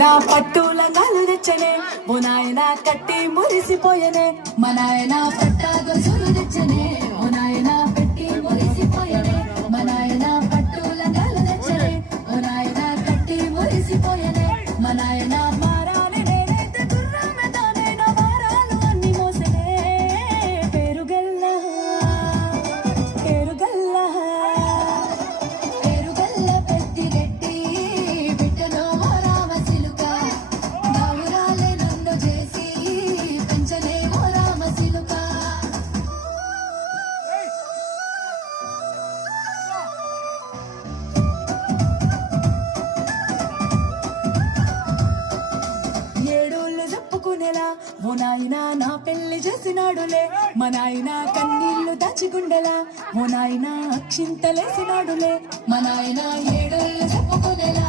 నాయన పట్టుల కాలు తెచ్చనే ఓ నాయన కట్టి మురిసిపోయనే మా నాయన పట్ట గొలుసులు తెచ్చనే ఓ నాయన పెట్టి మురిసిపోయనే మా నాయన పట్టుల కాలు తెచ్చనే ఓ నాయన కట్టి మురిసిపోయనే మా నాయన మారాలి నేనైతే గుర్రమే తానైనా వారాలు అన్ని మోసనే పేరుగల్లా పేరుగల్లా పేరుగల్ల పెద్ది గట్టి బిడ్డలో రామ సిలుక గౌరాలే నన్ను చేసి పెంచలే ఓ రామ సిలుక ఏడోళ్ళు చెప్పుకునేలా ఓ నాయన నా పెళ్లి చేసినాడులే మా నాయన కన్నీళ్లు దాచిగుండెలా ఓ నాయన అక్షింతలేసినాడులే మా నాయన ఏడోళ్ళు చెప్పుకునేలా